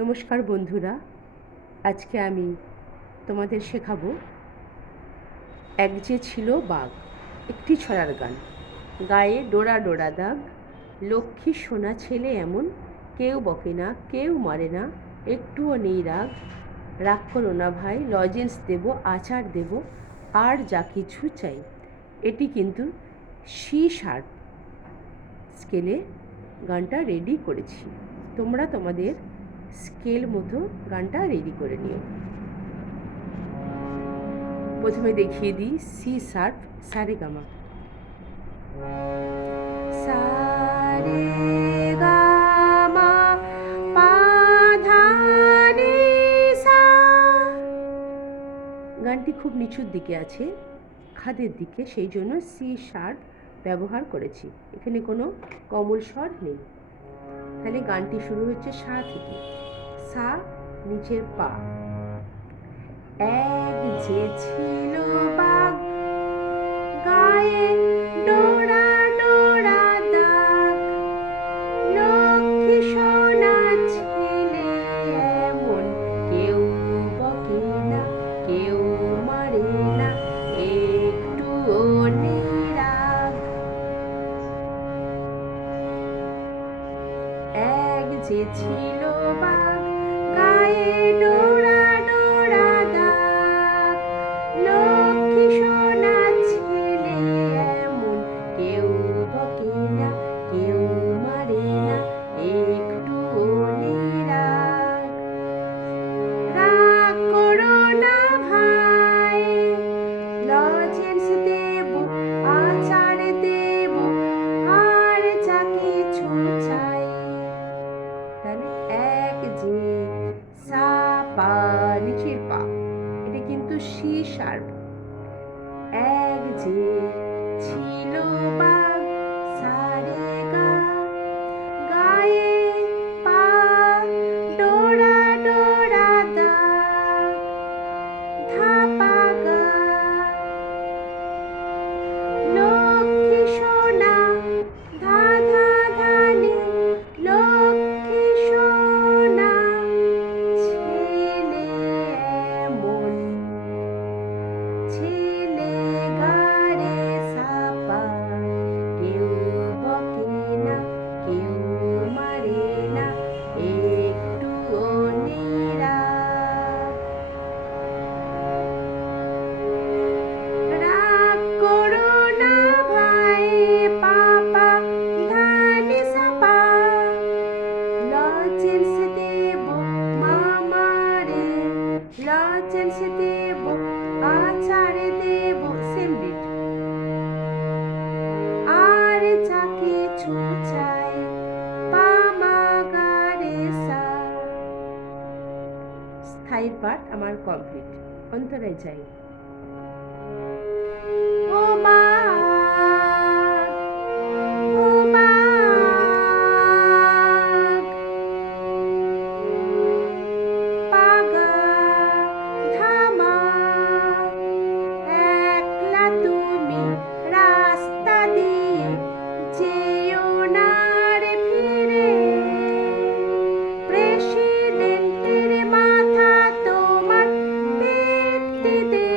নমস্কার বন্ধুরা, আজকে আমি তোমাদের শেখাবো এক যে ছিল বাঘ, একটি ছড়ার গান। গায়ে ডোরা ডোরা দাগ, লক্ষ্মী সোনা ছেলে এমন, কেউ বকে না কেউ মারে না, একটুও নেই রাগ। রাগ করো না ভাই, লজেন্স দেব আচার দেব, আর যা কিছু চাই। এটি কিন্তু সি শার্প স্কেলে গানটা রেডি করেছি। তোমরা তোমাদের স্কেল মতো গানটা রেডি করে নিও। প্রথমে দেখিয়ে দিই সি শার্প সারেগামা। সারেগামা পাধানি সা। গানটি খুব নিচুর দিকে আছে, খাদের দিকে, সেই জন্য সি শার্প ব্যবহার করেছি। এখানে কোনো কমল স্বর নেই। তাহলে গানটি শুরু হচ্ছে সা থেকে। সা নিচের পা। এক যে ছিল বাঘ, গায়ে ডোরা ডোরা দাগ, লক্ষ্মী সোনা ছেলে এমন, কেউ বকে না কেউ মারে না, একটুও নেই রাগ। এক যে ছিল বাঘ, গায়ে ডোরা ডোরা দাগ, লক্ষ্মী সোনা ছেলে এমন, কেউ বকে না কেউ মারে না, একটুও নেই রাগ। রাগ করো না ভাই, লজেন্স দেব আচার দেব, আর যা কিছু চাই। তাহলে এক যে সা পা নিচের পা, এটা কিন্তু সি শার্প। এক যে ছিল বাঘ, সারে গা, গায়ে পা ডোরা ডোরা দাগ, ধাপা গা, লক্ষ্মী সোনা ধা ধা ধানি, লক্ষ্মী সোনা ছেলে এমন, ছেলে গারে সাপা, কেউ বকে না কেউ মারে না, একটুও নেই রাগ। রাগ করো না ভাই, পাপা ধানি সাপা, লজেন্স দেব মামারে, লজেন্স দেব আচার দেব, সেম বিট, আর যা কিছু চাই, পামা গারে সা। স্থায়ী পাঠ আমার কমপ্লিট। অন্তরায় যাই। ও মা, ও মা, পাগা ধামা, একলা তুমি রাস্তা দিয়ে যেও না রে ফিরে, প্রেসিডেন্টের মাথা তোমার পেটে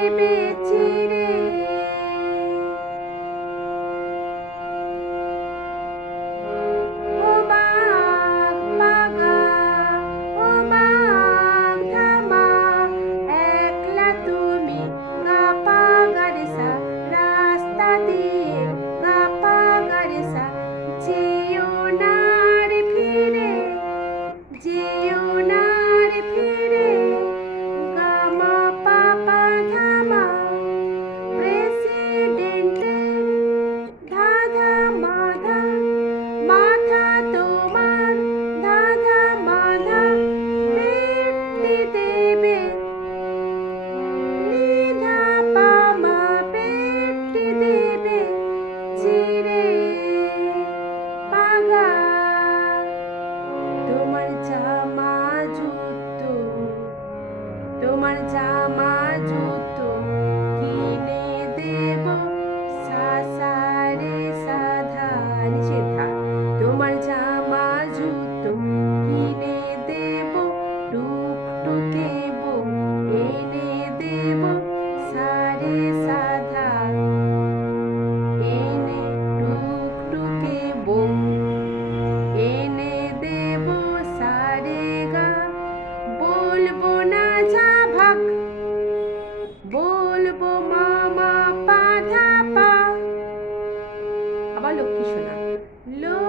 শোনা। লো